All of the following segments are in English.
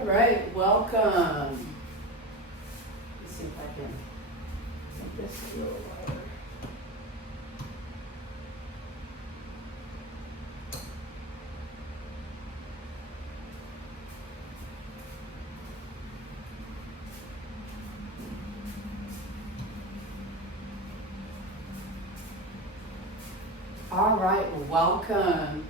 All right, welcome. Let's see if I can make this a little louder. All right, welcome.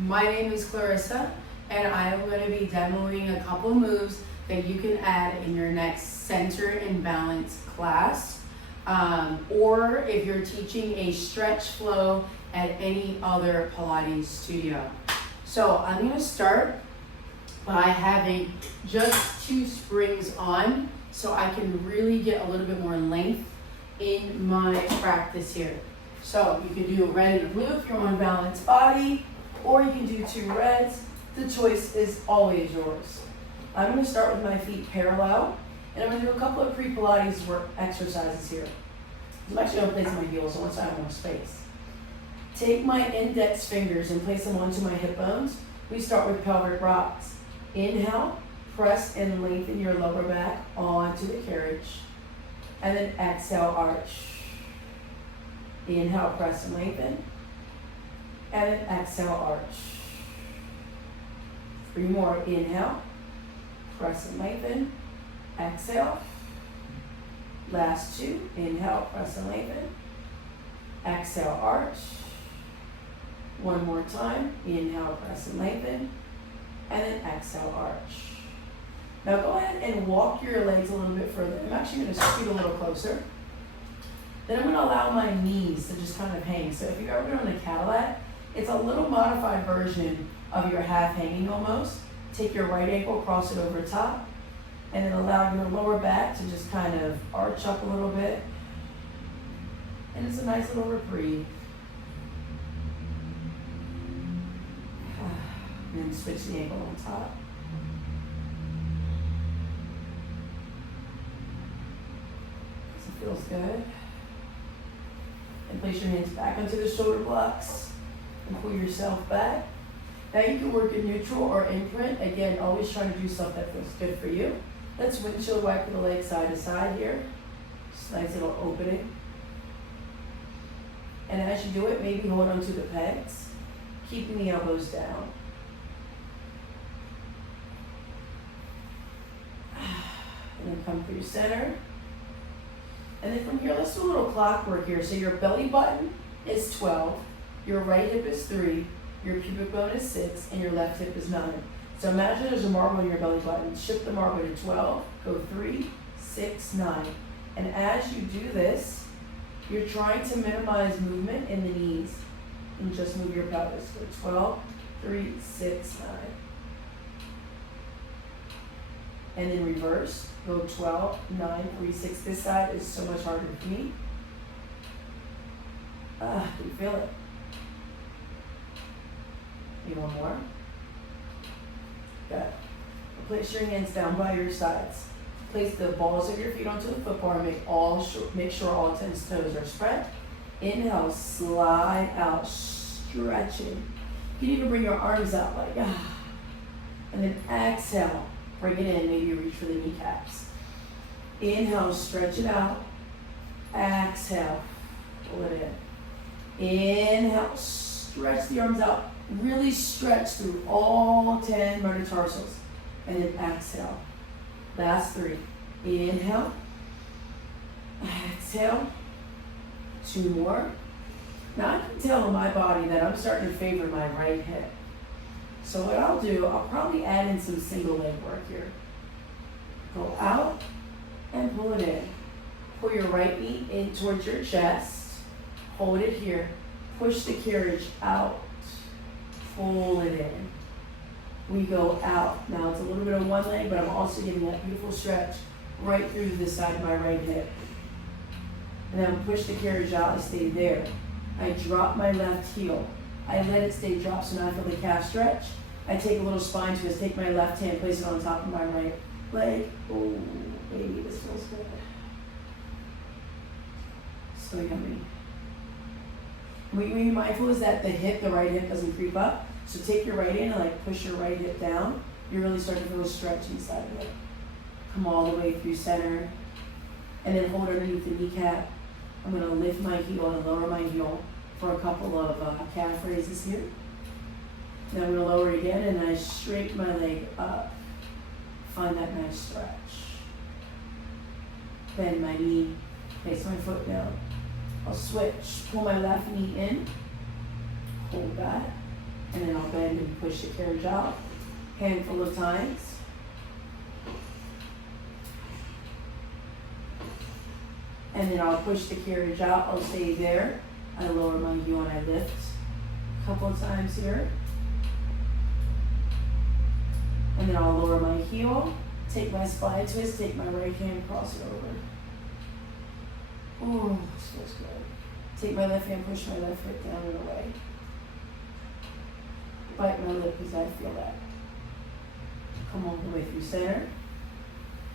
My name is Clarissa, and I am going to be demoing a couple moves that you can add in your next center and balance class, or if you're teaching a stretch flow at any other Pilates studio. So I'm going to start by having just 2 springs on so I can really get a little bit more length in my practice here. So you can do a red and a blue if you're on balanced body, or you can do 2 reds. The choice is always yours. I'm going to start with my feet parallel, and I'm going to do a couple of pre-Pilates work exercises here. I'm actually going to place my heels once I have more space. Take my index fingers and place them onto my hip bones. We start with pelvic rocks. Inhale, press and lengthen your lower back onto the carriage, and then exhale, arch. Inhale, press and lengthen, and then exhale, arch. 3 more. Inhale, press and lengthen, exhale. Last 2. Inhale, press and lengthen, exhale, arch. 1 more time. Inhale, press and lengthen, and then exhale, arch. Now go ahead and walk your legs a little bit further. I'm actually going to scoot a little closer. Then I'm going to allow my knees to just kind of hang. So if you've ever done a Cadillac, it's a little modified version of your half hanging almost. Take your right ankle, cross it over top, and then allow your lower back to just kind of arch up a little bit. And it's a nice little reprieve. And then switch the ankle on top. This feels good. And place your hands back onto the shoulder blocks and pull yourself back. Now you can work in neutral or imprint. Again, always trying to do stuff that feels good for you. Let's windshield wiper the legs side to side here. Just a nice little opening. And as you do it, maybe hold onto the pegs, keeping the elbows down. And then come through center. And then from here, let's do a little clockwork here. So your belly button is 12, your right hip is 3, your pubic bone is 6, and your left hip is 9. So imagine there's a marble in your belly button. Shift the marble to 12, go 3, 6, 9. And as you do this, you're trying to minimize movement in the knees. And just move your pelvis. Go 12, 3, 6, 9. And then reverse. Go 12, 9, 3, 6. This side is so much harder for me. Can you feel it? Need 1 more. Good. Place your hands down by your sides. Place the balls of your feet onto the foot bar. Make sure all 10 toes are spread. Inhale, slide out, stretching. You can even bring your arms out like And then exhale. Bring it in, maybe reach for the kneecaps. Inhale, stretch it out. Exhale, pull it in. Inhale, stretch the arms out. Really stretch through all 10 metatarsals. And then exhale. Last 3. Inhale. Exhale. 2 more. Now I can tell in my body that I'm starting to favor my right hip. So what I'll do, I'll probably add in some single leg work here. Go out and pull it in. Pull your right knee in towards your chest. Hold it here. Push the carriage out. Pull it in. We go out. Now it's a little bit of one leg, but I'm also getting that beautiful stretch right through the side of my right hip. And then push the carriage out and stay there. I drop my left heel. I let it stay dropped, so now I feel the calf stretch. I take a little spine twist, take my left hand, place it on top of my right leg. Oh, baby, this feels good. So yummy. What you be mindful is that the right hip doesn't creep up. So take your right hand and push your right hip down. you really start to feel a stretch inside of it. Come all the way through center, and then hold underneath the kneecap. I'm going to lift my heel and lower my heel for a couple of calf raises here. Then I'm going to lower it again, and I straighten my leg up. Find that nice stretch. Bend my knee, place my foot down. I'll switch, pull my left knee in, hold that, and then I'll bend and push the carriage out. Handful of times. And then I'll push the carriage out, I'll stay there. I lower my heel and I lift a couple of times here. And then I'll lower my heel, take my spine twist, take my right hand, cross it over. Oh, this feels good. Take my left hand, push my left foot down and away. Bite my lip because I feel that. Come all the way through center.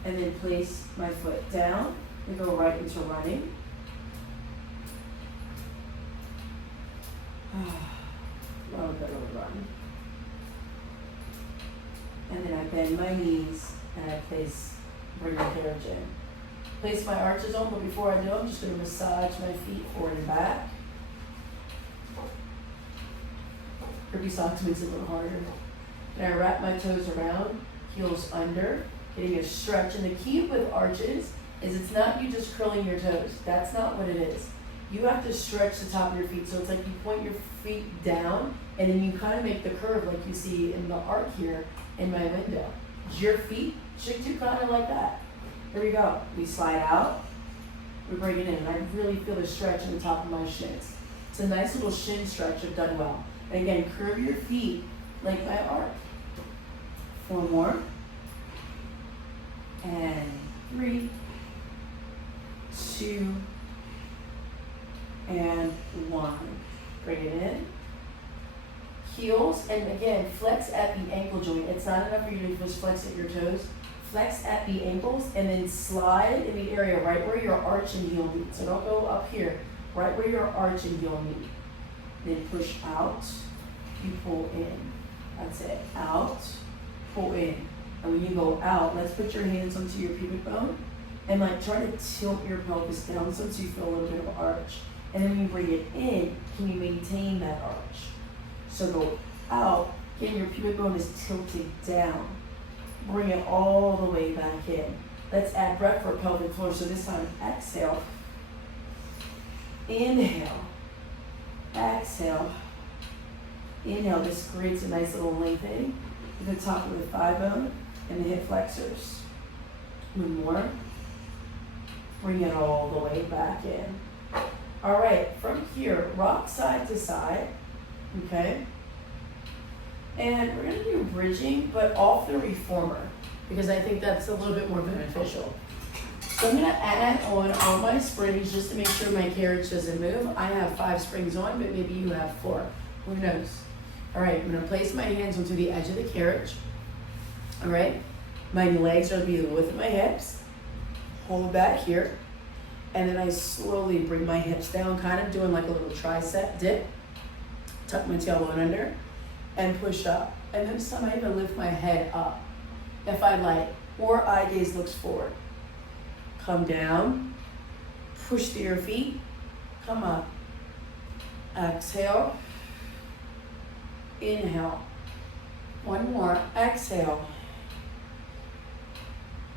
And then place my foot down. We go right into running. Love a bit of a run. And then I bend my knees and I bring the carriage in. Place my arches on, but before I do, I'm just going to massage my feet forward and back. Kirby socks makes it a little harder. And I wrap my toes around, heels under, getting a stretch. And the key with arches is it's not you just curling your toes. That's not what it is. You have to stretch the top of your feet. So it's like you point your feet down and then you kind of make the curve like you see in the arc here in my window. Your feet should do kind of like that. Here we go. We slide out. We bring it in. And I really feel the stretch in the top of my shins. It's a nice little shin stretch if done well. And again, curve your feet like my arc. 4 more. And 3, 2, and 1. Bring it in. Heels, and again, flex at the ankle joint. It's not enough for you to just flex at your toes. Flex at the ankles and then slide in the area right where your arch and heel meet. So don't go up here, right where your arch and heel meet. Then push out, you pull in. That's it. Out, pull in. And when you go out, let's put your hands onto your pubic bone and like try to tilt your pelvis down so you feel a little bit of arch. And then when you bring it in, can you maintain that arch? So go out, again, your pubic bone is tilted down. Bring it all the way back in. Let's add breath for pelvic floor. So this time, exhale. Inhale. Exhale. Inhale. This creates a nice little lengthening at the top of the thigh bone and the hip flexors. 1 more. Bring it all the way back in. All right, from here, rock side to side. Okay, and we're going to do bridging, but off the reformer, because I think that's a little bit more beneficial. So I'm going to add on all my springs just to make sure my carriage doesn't move. I have 5 springs on, but maybe you have 4. Who knows? All right, I'm going to place my hands onto the edge of the carriage. All right, my legs are going to be the width of my hips. Hold that here. And then I slowly bring my hips down, kind of doing like a little tricep dip. Tuck my tailbone under and push up. And then this time I even lift my head up if I like, or eye gaze looks forward. Come down, push through your feet, come up. Exhale, inhale. 1 more, exhale,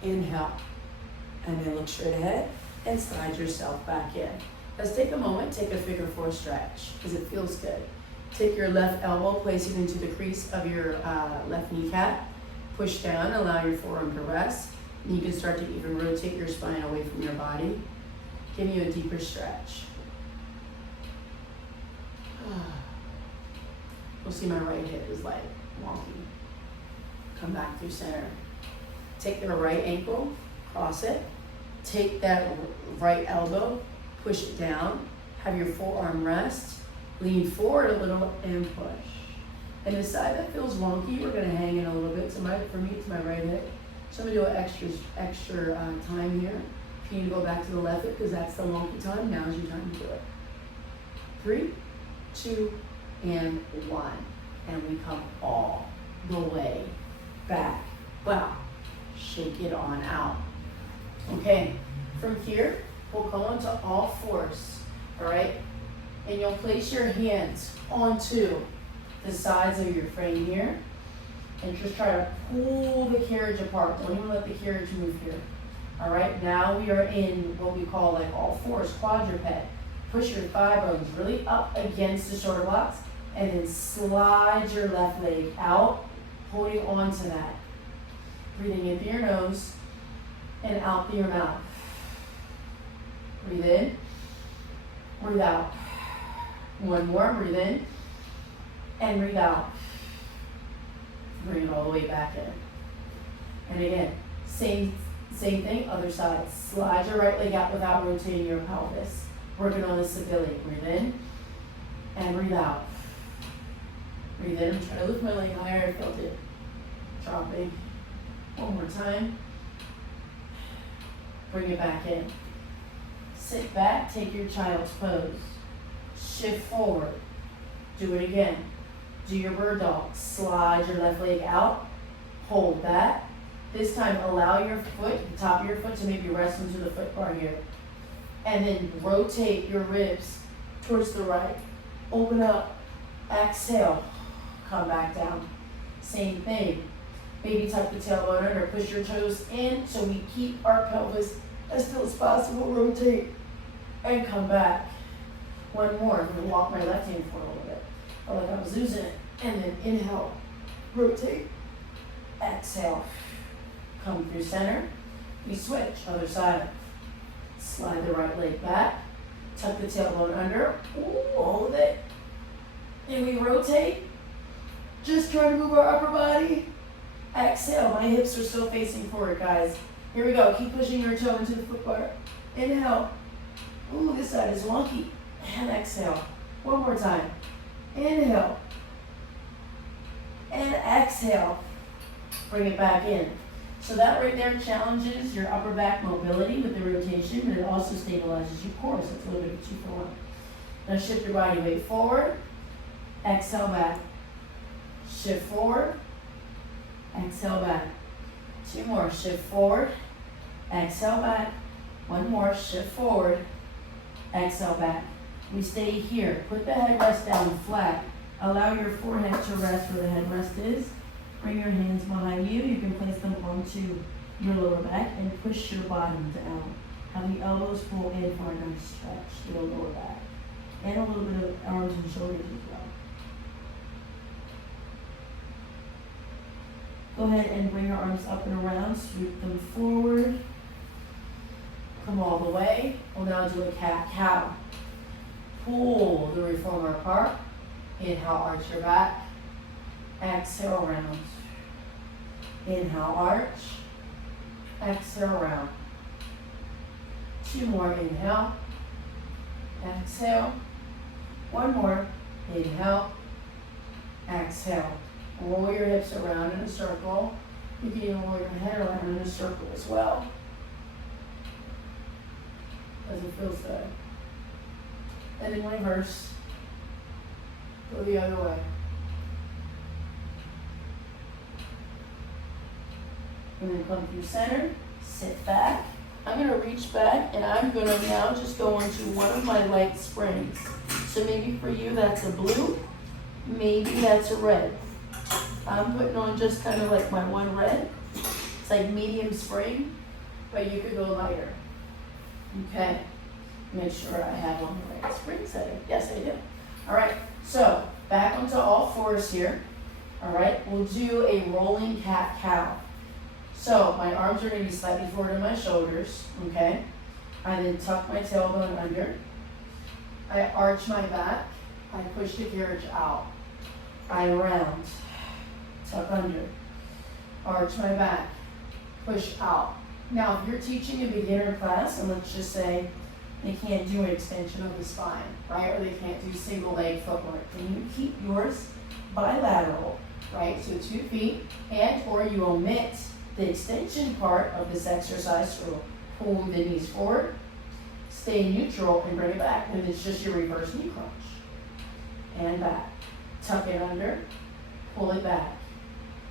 inhale. And then look straight ahead and slide yourself back in. Let's take a moment, take a figure 4 stretch because it feels good. Take your left elbow, place it into the crease of your left kneecap. Push down, allow your forearm to rest. And you can start to even rotate your spine away from your body. Give you a deeper stretch. You'll see my right hip is like wonky. Come back through center. Take the right ankle, cross it. Take that right elbow, push it down. Have your forearm rest. Lean forward a little and push. And the side that feels wonky, we're going to hang in a little bit. So for me, it's my right hip. So I'm going to do an extra time here. If you need to go back to the left hip because that's the wonky time, now's your time to do it. 3, 2, and 1. And we come all the way back. Wow. Shake it on out. Okay, from here, we'll go into all fours, all right? And you'll place your hands onto the sides of your frame here and just try to pull the carriage apart. Don't even let the carriage move here. All right, now we are in what we call like all fours, quadruped. Push your thigh bones really up against the shoulder blocks and then slide your left leg out, holding on to that. Breathing in through your nose and out through your mouth. Breathe in, breathe out. One more, breathe in and breathe out. Bring it all the way back in. And again, same thing, other side. Slide your right leg out without rotating your pelvis. Working on the stability. Breathe in and breathe out. Breathe in. I'm trying to lift my leg higher. I felt it dropping. One more time. Bring it back in. Sit back. Take your child's pose. Shift forward. Do it again. Do your bird dog. Slide your left leg out. Hold that. This time, allow your foot, the top of your foot, to maybe rest into the foot bar here. And then rotate your ribs towards the right. Open up. Exhale. Come back down. Same thing. Maybe tuck the tailbone under. Push your toes in so we keep our pelvis as still as possible. Rotate and come back. One more. I'm going to walk my left hand forward a little bit. I like I was losing it. And then inhale. Rotate. Exhale. Come through center. We switch. Other side. Slide the right leg back. Tuck the tailbone under. Ooh, hold it. And we rotate. Just try to move our upper body. Exhale. My hips are still facing forward, guys. Here we go. Keep pushing your toe into the foot bar. Inhale. Ooh, this side is wonky. And exhale. One more time. Inhale. And exhale. Bring it back in. So that right there challenges your upper back mobility with the rotation, but it also stabilizes your core, so it's a little bit of 2 for 1. Now shift your body weight forward. Exhale back. Shift forward. Exhale back. 2 more. Shift forward. Exhale back. 1 more. Shift forward. Exhale back. We stay here. Put the headrest down flat. Allow your forehead to rest where the headrest is. Bring your hands behind you. You can place them onto your lower back and push your bottom down. Have the elbows pull in for a nice stretch to the lower back. And a little bit of arms and shoulders as well. Go ahead and bring your arms up and around. Sweep them forward. Come all the way. We'll now do a cat-cow. Pull the reformer apart. Inhale, arch your back. Exhale, round. Inhale, arch. Exhale, round. 2 more, inhale. Exhale. 1 more, inhale. Exhale. Roll your hips around in a circle. You can even roll your head around in a circle as well. As it feels good. And then reverse. Go the other way. And then come through center, sit back. I'm gonna reach back and I'm gonna now just go into one of my light springs. So maybe for you that's a blue, maybe that's a red. I'm putting on just kind of like my one red. It's like medium spring, but you could go lighter. Okay, make sure I have on the right spring setting. Yes, I do. All right, so back onto all fours here. All right, we'll do a rolling cat-cow. So my arms are going to be slightly forward on my shoulders, okay? I then tuck my tailbone under. I arch my back. I push the carriage out. I round, tuck under, arch my back, push out. Now, if you're teaching a beginner class, and let's just say they can't do an extension of the spine, right? Or they can't do single leg footwork, then you keep yours bilateral, right? So 2 feet, and or you omit the extension part of this exercise, so pull the knees forward, stay neutral, and bring it back. And it's just your reverse knee crunch. And back. Tuck it under, pull it back.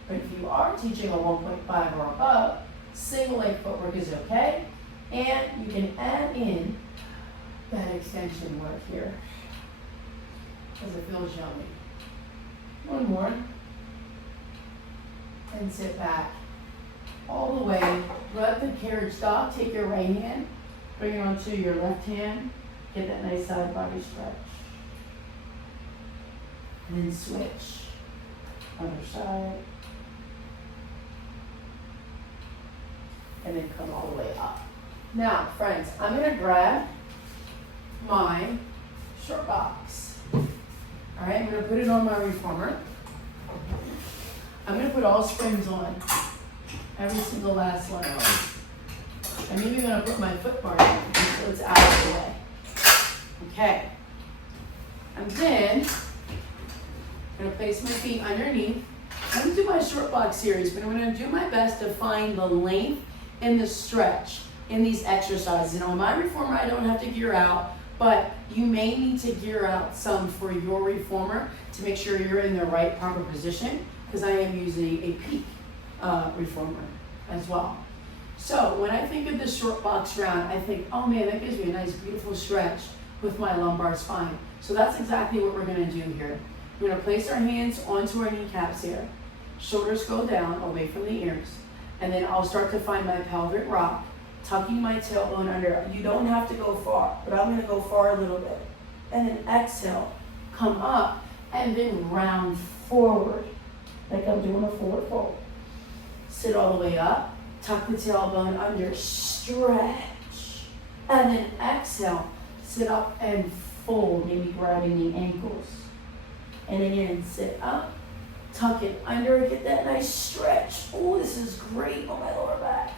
But if you are teaching a 1.5 or above, single leg footwork is okay. And you can add in that extension work here because it feels yummy. One more. And sit back all the way. Let the carriage dog. Take your right hand, bring it onto your left hand. Get that nice side body stretch. And then switch. Other side. And then come all the way up. Now, friends, I'm going to grab my short box. All right, I'm going to put it on my reformer. I'm going to put all springs on, every single last one of them. I'm even going to put my foot bar in so it's out of the way. Okay. And then I'm going to place my feet underneath. I'm going to do my short box series, but I'm going to do my best to find the length and the stretch in these exercises. And on my reformer, I don't have to gear out, but you may need to gear out some for your reformer to make sure you're in the right proper position, because I am using a peak reformer as well. So when I think of the short box round, I think, oh man, that gives me a nice beautiful stretch with my lumbar spine. So that's exactly what we're going to do here. We're going to place our hands onto our kneecaps here. Shoulders go down away from the ears. And then I'll start to find my pelvic rock, tucking my tailbone under. You don't have to go far, but I'm going to go far a little bit. And then exhale, come up, and then round forward, like I'm doing a forward fold. Sit all the way up, tuck the tailbone under, stretch. And then exhale, sit up and fold, maybe grabbing the ankles. And again, sit up, tuck it under, get that nice stretch. Oh, this is great on my lower back.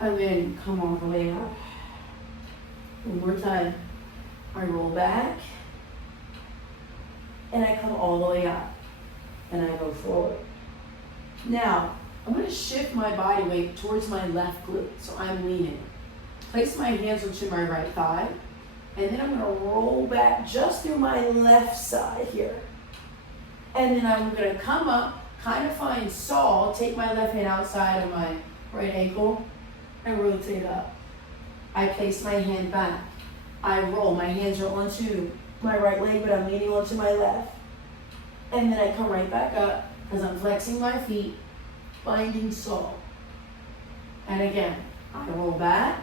And then come all the way up. One more time. I roll back, and I come all the way up, and I go forward. Now, I'm going to shift my body weight towards my left glute, so I'm leaning. Place my hands onto my right thigh, and then I'm going to roll back just through my left side here. And then I'm going to come up, kind of find saw, take my left hand outside of my right ankle, and rotate up. I place my hand back. I roll. My hands are onto my right leg, but I'm leaning onto my left. And then I come right back up as I'm flexing my feet, finding saw. And again, I roll back.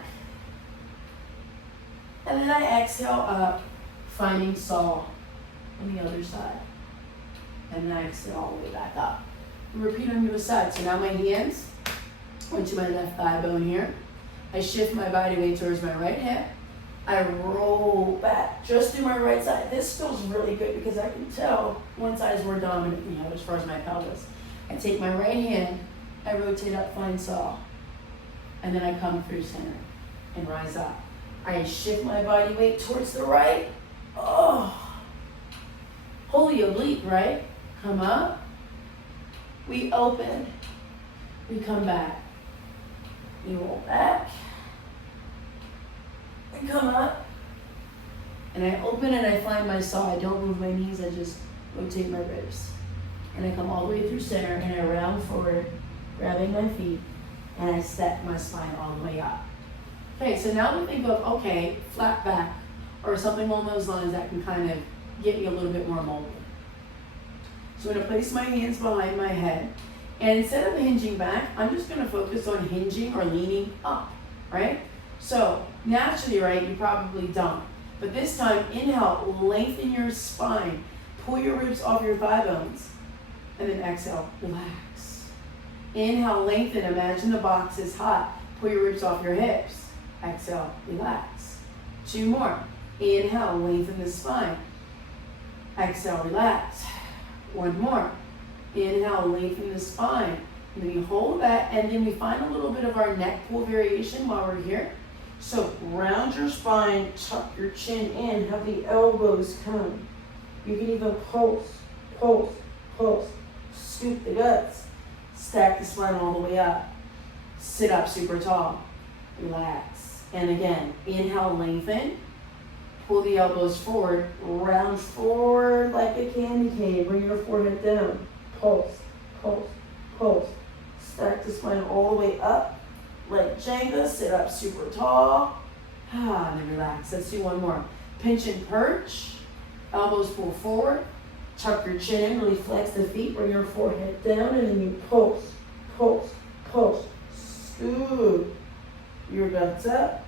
And then I exhale up, finding saw on the other side. And then I exhale all the way back up. Repeat on the other side. So now my hands onto my left thigh bone here. I shift my body weight towards my right hip. I roll back just through my right side. This feels really good because I can tell one side is more dominant than the other as far as my pelvis. I take my right hand, I rotate up, find saw. And then I come through center and rise up. I shift my body weight towards the right. Oh, holy oblique, right? Come up. We open. We come back. We roll back. We come up. And I open and I find my saw. I don't move my knees. I just rotate my ribs. And I come all the way through center and I round forward, grabbing my feet. And I step my spine all the way up. Okay, so now we think of, okay, flat back or something along those lines that can kind of get me a little bit more mobile. So I'm going to place my hands behind my head. And instead of hinging back, I'm just going to focus on hinging or leaning up, right? So naturally, right, you probably don't. But this time, inhale, lengthen your spine. Pull your ribs off your thigh bones. And then exhale, relax. Inhale, lengthen. Imagine the box is hot. Pull your ribs off your hips. Exhale, relax. 2 more. Inhale, lengthen the spine. Exhale, relax. 1 more. Inhale, lengthen the spine. And then we hold that, and then we find a little bit of our neck pull variation while we're here. So round your spine, tuck your chin in, have the elbows come. You can even pulse, pulse, pulse. Scoop the guts. Stack the spine all the way up. Sit up super tall. Relax. And again, inhale, lengthen. Pull the elbows forward. Round forward like a candy cane. Bring your forehead down. Pulse, pulse, pulse. Stack the spine all the way up, like Jenga. Sit up super tall. And then relax. Let's do one more. Pinch and perch. Elbows pull forward. Tuck your chin in. Really flex the feet. Bring your forehead down, and then you pulse, pulse, pulse. Scoop your guts up,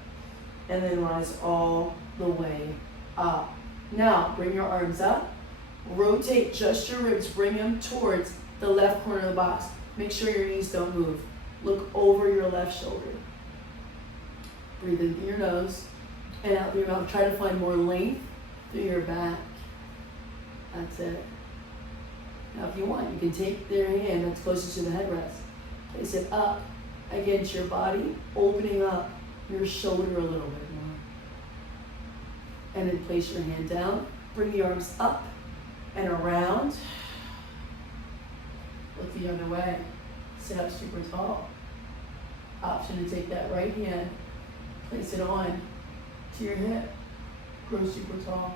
and then rise all the way up. Now, bring your arms up. Rotate just your ribs. Bring them towards the left corner of the box. Make sure your knees don't move. Look over your left shoulder. Breathe in through your nose and out through your mouth. Try to find more length through your back. That's it. Now, if you want, you can take their hand that's closest to the headrest. Place it up against your body, opening up your shoulder a little bit more. And then place your hand down. Bring the arms up and around. Look the other way. Sit up super tall. Option to take that right hand, place it on to your hip. Grow super tall.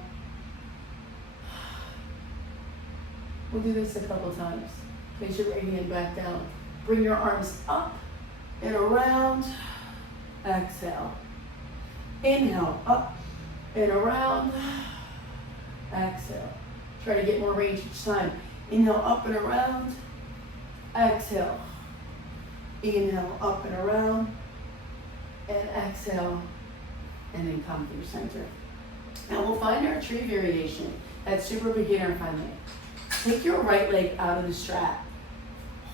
We'll do this a couple times. Place your right hand back down. Bring your arms up and around. Exhale. Inhale, up and around. Exhale. Try to get more range each time. Inhale, up and around. Exhale. Inhale, up and around. And exhale. And then come through center. Now we'll find our tree variation. That's super beginner friendly. Take your right leg out of the strap.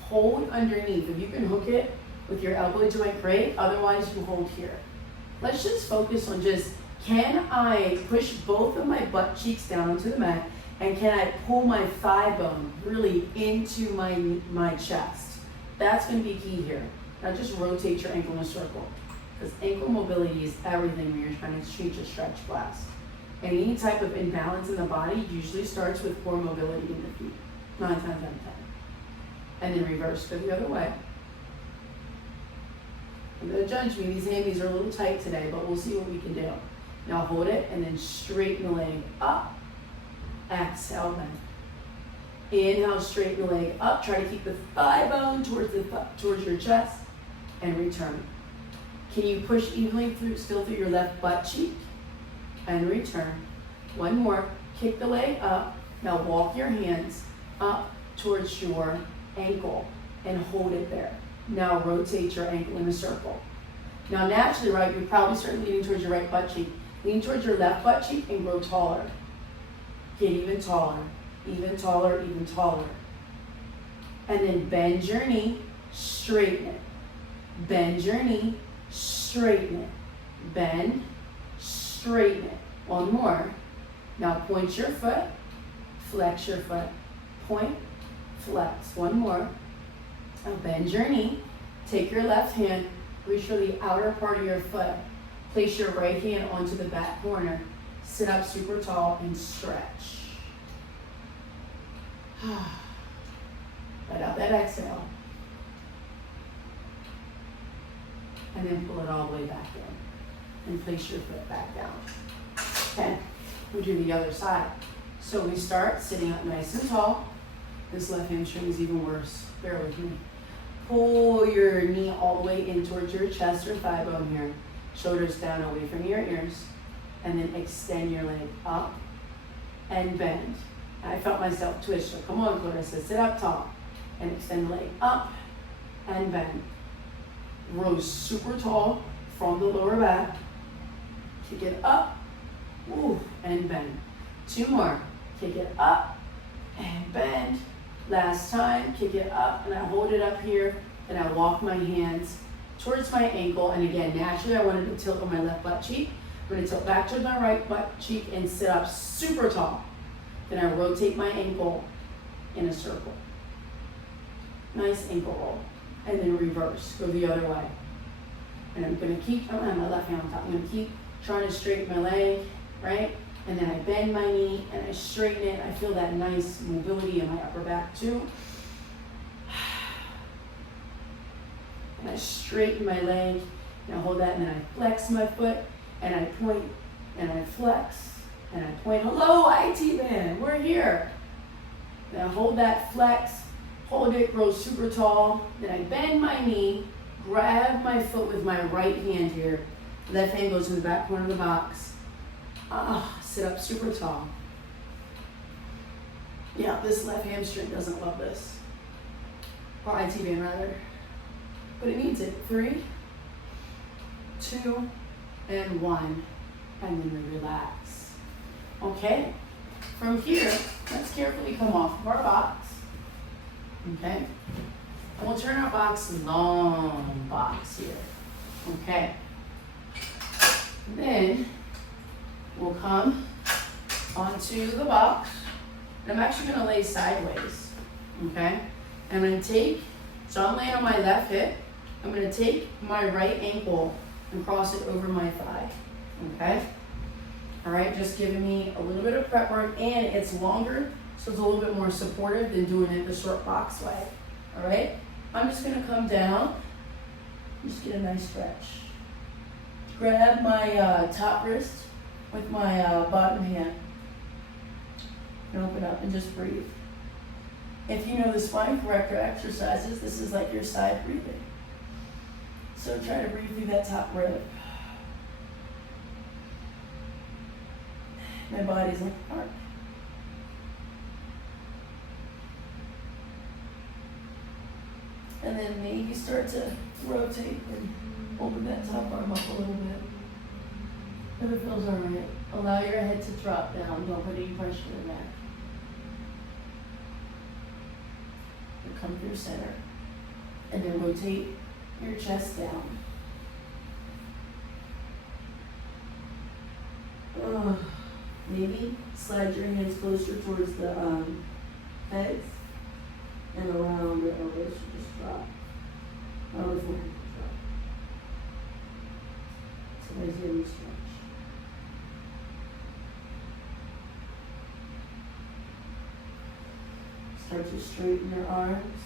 Hold underneath. If you can hook it with your elbow joint, great. Otherwise, you hold here. Let's just focus on just, can I push both of my butt cheeks down onto the mat, and can I pull my thigh bone really into my chest? That's going to be key here. Now just rotate your ankle in a circle, because ankle mobility is everything when you're trying to teach a stretch class. Any type of imbalance in the body usually starts with poor mobility in the feet, 9 times out of 10. And then reverse, go the other way. I'm going to judge me, these hammies are a little tight today, but we'll see what we can do. Now hold it and then straighten the leg up. Exhale, bend. Inhale, straighten the leg up. Try to keep the thigh bone towards your chest and return. Can you push evenly still through your left butt cheek? And return. One more. Kick the leg up. Now walk your hands up towards your ankle and hold it there. Now rotate your ankle in a circle. Now naturally, right, you probably start leaning towards your right butt cheek. Lean towards your left butt cheek and grow taller. Get even taller, even taller, even taller. And then bend your knee, straighten it. Bend your knee, straighten it. Bend, straighten it. One more. Now point your foot, flex your foot. Point, flex. One more. Now bend your knee. Take your left hand, reach for the outer part of your foot. Place your right hand onto the back corner. Sit up super tall and stretch. Let out that exhale. And then pull it all the way back in. And place your foot back down. Okay, we'll do the other side. So we start sitting up nice and tall. This left hamstring is even worse. Bear with me. Pull your knee all the way in towards your chest or thigh bone here. Shoulders down away from your ears. And then extend your leg up and bend. I felt myself twist. So come on, Clarissa, sit up tall. And extend the leg up and bend. Rose super tall from the lower back. Kick it up. Ooh, and bend. 2 more. Kick it up and bend. Last time, kick it up and I hold it up here and I walk my hands towards my ankle. And again, naturally I wanted to tilt on my left butt cheek. I'm going to tilt back to my right butt cheek and sit up super tall. Then I rotate my ankle in a circle. Nice ankle roll. And then reverse, go the other way. And I'm going to keep, I don't have my left hand on top. I'm going to keep trying to straighten my leg, right? And then I bend my knee and I straighten it. I feel that nice mobility in my upper back too. And I straighten my leg and I hold that and then I flex my foot and I point and I flex and I point. Hello, IT band, we're here. Now hold that flex, hold it, grow super tall. Then I bend my knee, grab my foot with my right hand here. Left hand goes in the back corner of the box. Sit up super tall. Yeah, this left hamstring doesn't love this. Or IT band rather. But it needs it. 3, 2, and 1. And then we relax. Okay? From here, let's carefully come off of our box. Okay? And we'll turn our box long box here. Okay? Then we'll come onto the box. And I'm actually going to lay sideways. Okay? I'm going to take, so I'm laying on my left hip. I'm going to take my right ankle and cross it over my thigh. Okay? All right, just giving me a little bit of prep work, and it's longer, so it's a little bit more supportive than doing it the short box way. All right? I'm just going to come down, just get a nice stretch. Grab my top wrist with my bottom hand and open up and just breathe. If you know the spine corrector exercises, this is like your side breathing. So try to breathe through that top rib. My body's like a park. And then maybe start to rotate and open that top arm up a little bit. If it feels alright, allow your head to drop down. Don't put any pressure in there. And come through center. And then rotate your chest down. Maybe slide your hands closer towards the heads and around the elbows. Just drop. The forehead drop. So there's your stretch. Start to straighten your arms.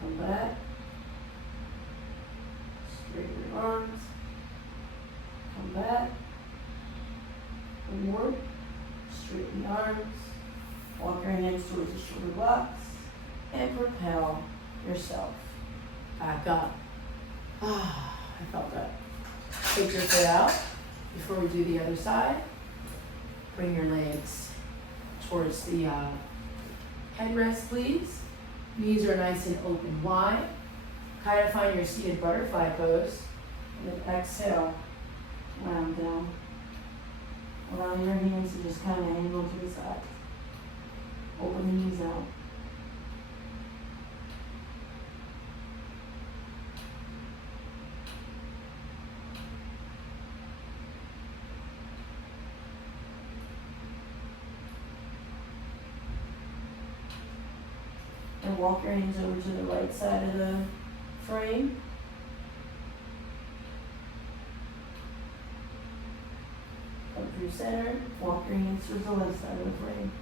Come back. Straighten your arms. Come back. One more. Straighten the arms. Walk your hands towards the shoulder blocks. And propel yourself back up. I felt that. Take your foot out before we do the other side. Bring your legs towards the headrest, please. Knees are nice and open wide. Kind of find your seated butterfly pose. And then exhale, round down. Allowing your hands to just kind of angle to the side. Open the knees out. And walk your hands over to the right side of the frame. Come through center. Walk your hands towards the left side of the frame.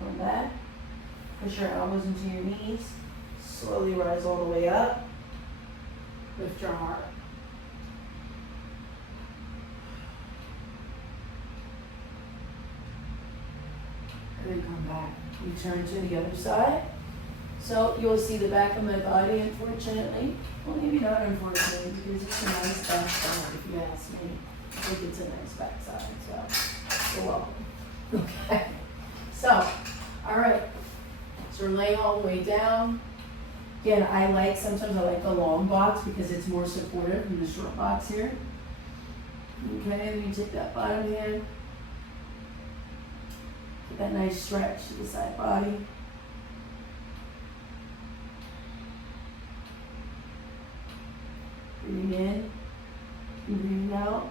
Come back. Push your elbows into your knees. Slowly rise all the way up. Lift your heart. And then come back. We turn to the other side. So you'll see the back of my body, unfortunately. Well, maybe not unfortunately, because it's a nice back side, if you ask me. I think it's a nice back side, so you're welcome. Okay. So, all right. So we're laying all the way down. Again, sometimes I like the long box because it's more supportive than the short box here. Okay, then you take that bottom hand. Get that nice stretch to the side body. Breathing in and breathing out.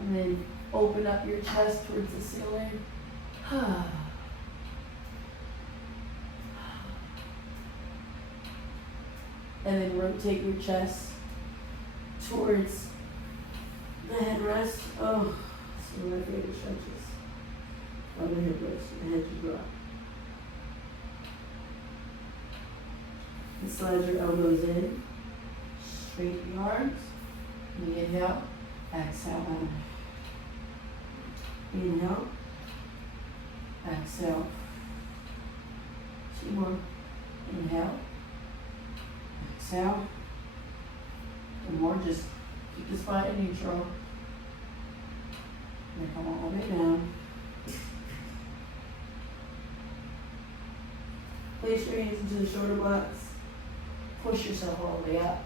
And then open up your chest towards the ceiling. And then rotate your chest towards the headrest. Oh, it's one of my favorite stretches. On the headrest, the head to drop. and slide your elbows in. Straighten your arms. Inhale, exhale, inhale, exhale. 2 more. Inhale, exhale. 1 more. Just keep the spine in neutral. And come all the way down. Place your hands into the shoulder blocks. Push yourself all the way up.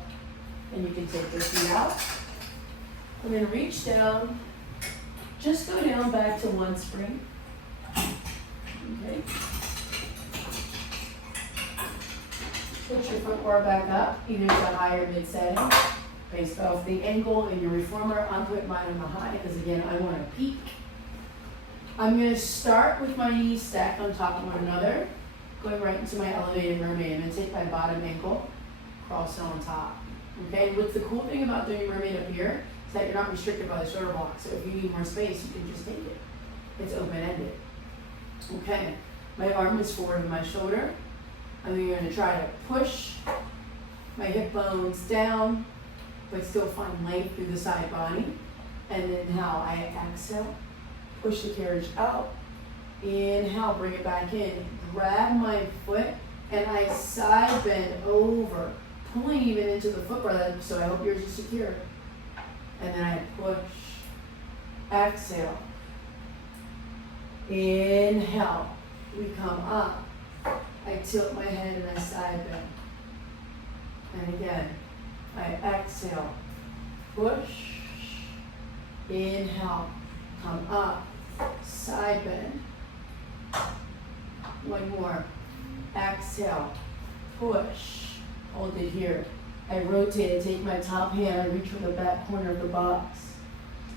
And you can take your feet out. And then reach down. Just go down back to one spring. Okay. Put your foot bar back up, either to high or mid setting. Based off the angle in your reformer. I'm putting mine on the high because again, I want to peak. I'm going to start with my knees stacked on top of one another. Going right into my elevated mermaid. I'm going to take my bottom ankle, cross it on top. Okay, what's the cool thing about doing mermaid up here is that you're not restricted by the shoulder block. So if you need more space, you can just take it. It's open-ended. Okay, my arm is forward of my shoulder. I'm going to try to push my hip bones down, but still find length through the side body. And then how I exhale, push the carriage out. Inhale, bring it back in. Grab my foot and I side bend over, pulling even into the foot bar, so I hope yours is secure. And then I push, exhale. Inhale, we come up. I tilt my head and I side bend. And again, I exhale, push, inhale, come up, side bend. 1 more, exhale, push, hold it here. I rotate, I take my top hand, I reach for the back corner of the box.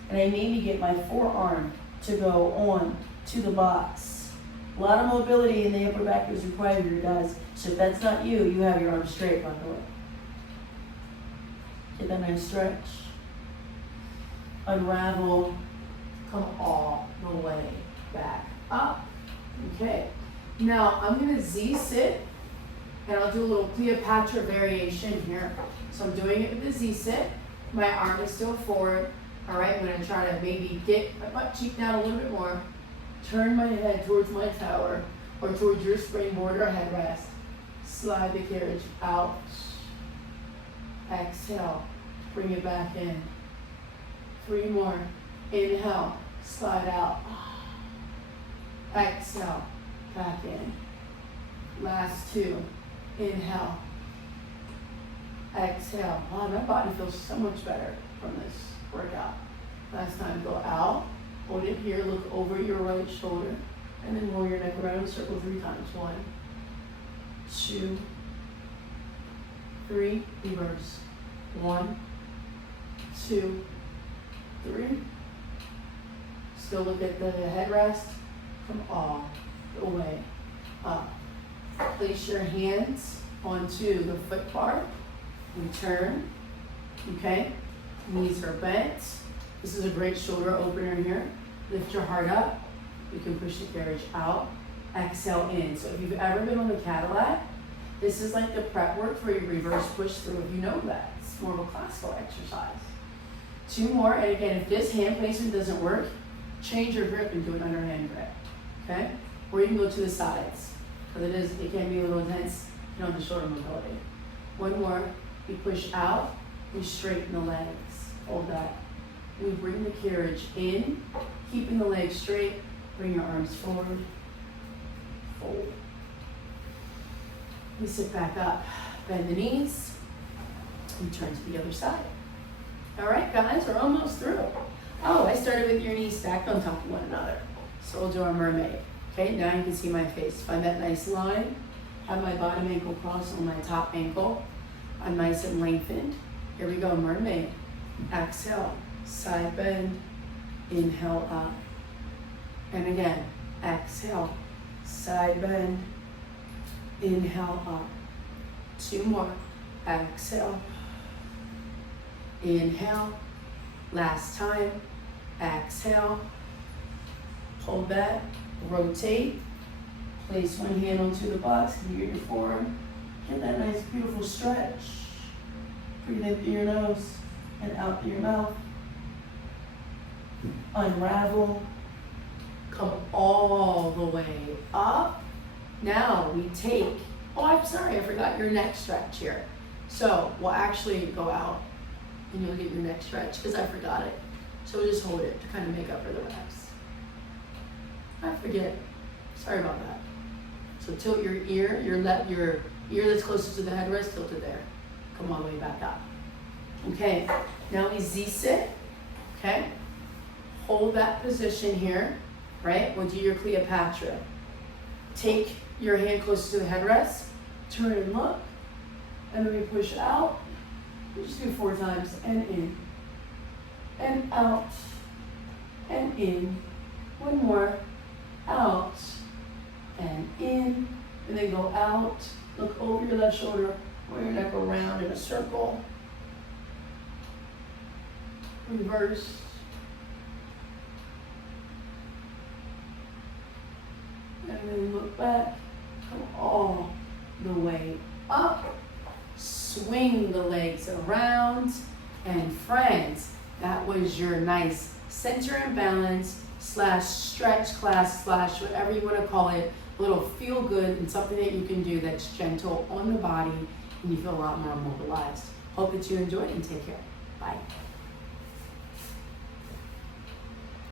And I maybe get my forearm to go on to the box. A lot of mobility in the upper back is required here, guys. So if that's not you, you have your arms straight, by the way. Get that nice stretch. Unravel, come all the way back up. Okay, now I'm going to Z-sit, and I'll do a little Cleopatra variation here. So I'm doing it with the Z-sit. My arm is still forward. All right, I'm going to try to maybe get my butt cheek down a little bit more. Turn my head towards my tower or towards your springboard or headrest. Slide the carriage out. Exhale, bring it back in. 3 more. Inhale, slide out. Exhale, back in. Last 2. Inhale. Exhale. Wow, my body feels so much better from this workout. Last time, go out. Hold it here, look over your right shoulder, and then roll your neck around and circle 3 times. 1, 2, 3, reverse. 1, 2, 3. Still look at the headrest. Come all the way up. Place your hands onto the foot bar. Return. Okay? Knees are bent. This is a great shoulder opener here. Lift your heart up. You can push the carriage out. Exhale in. So if you've ever been on the Cadillac, this is like the prep work for your reverse push through. If you know that, it's more of a classical exercise. 2 more, and again, if this hand placement doesn't work, change your grip and do an underhand grip. Okay? Or you can go to the sides, because it can be a little intense, on the shoulder mobility. 1 more, we push out, we straighten the legs. Hold that. We bring the carriage in, keeping the legs straight. Bring your arms forward. Fold. We sit back up. Bend the knees. We turn to the other side. All right, guys, we're almost through. Oh, I started with your knees stacked on top of one another. So we'll do our mermaid. Okay, now you can see my face. Find that nice line. Have my bottom ankle cross on my top ankle. I'm nice and lengthened. Here we go, mermaid. Exhale, side bend, inhale up. And again, exhale, side bend, inhale up. 2 more, exhale, inhale, last time, exhale, hold that, rotate, place one hand onto the box, near your forearm, Get that nice, beautiful stretch. Breathe in through your nose and out through your mouth. Unravel. Come all the way up. Now we take, oh, I'm sorry, I forgot your neck stretch here. So we'll actually go out and you'll get your neck stretch because I forgot it. So we'll just hold it to kind of make up for the reps. I forget. Sorry about that. So tilt your ear, your ear that's closest to the headrest, tilt it there. Come all the way back up. Okay, now we Z-sit, okay? Hold that position here, right? We'll do your Cleopatra. Take your hand closest to the headrest, turn and look, and then we push out. We just do 4 times, and in, and out, and in. One more, out, and in, and then go out, look over your left shoulder, roll your neck around in a circle, reverse, and then look back, come all the way up, swing the legs around, and friends, that was your nice center and balance / stretch class / whatever you want to call it, a little feel good and something that you can do that's gentle on the body and you feel a lot more mobilized. Hope that you enjoyed and take care. Bye.